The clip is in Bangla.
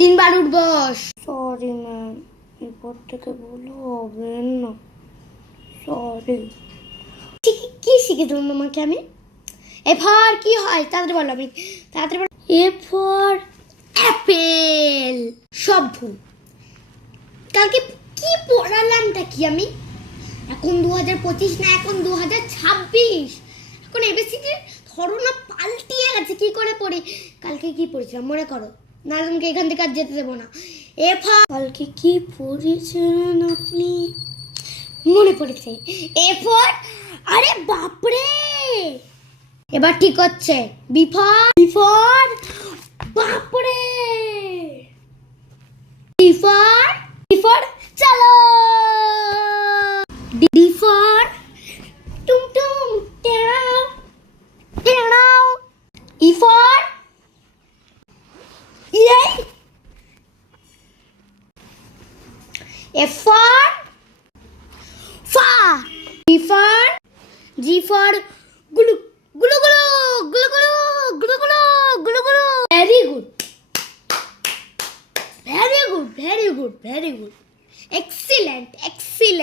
তিনবার উঠবস। সরি ম্যাম, এরপর থেকে ভুল হবে না। সরি। কি শিখে দেবো তোমাকে আমি? এ ফর কি হয় তাড়াতাড়ি বলো, আমি তাড়াতাড়ি বলো। A for Apple. সব ভুল। কালকে কি পড়ালামটা কি আমি? এখন 2025 না, এখন 2026। এখন এবিসিডি ধরনা পাল্টিয়ে গেছে, কি করে পড়ি? কালকে কি পড়েছিলাম মনে করো, না তোমাকে এখান থেকে আর যেতে দেবো না। এ ফর, কালকে কি পড়েছেন আপনি? মনে পড়েছে। এ ফর, আরে বাপরে, এবার ঠিক হচ্ছে। বি ফর, বাপরে, বি ফর চলো। ডি ফর টুমটুম টেড়াও টেড়াও। ই ফর ইয়ে। এফ ফর ফা। জি ফর গুলু গুলু গুলু গুলু গুলু গুলু গুলু গুলু গুলু। Very good, very good, very good, very good, excellent, excellent.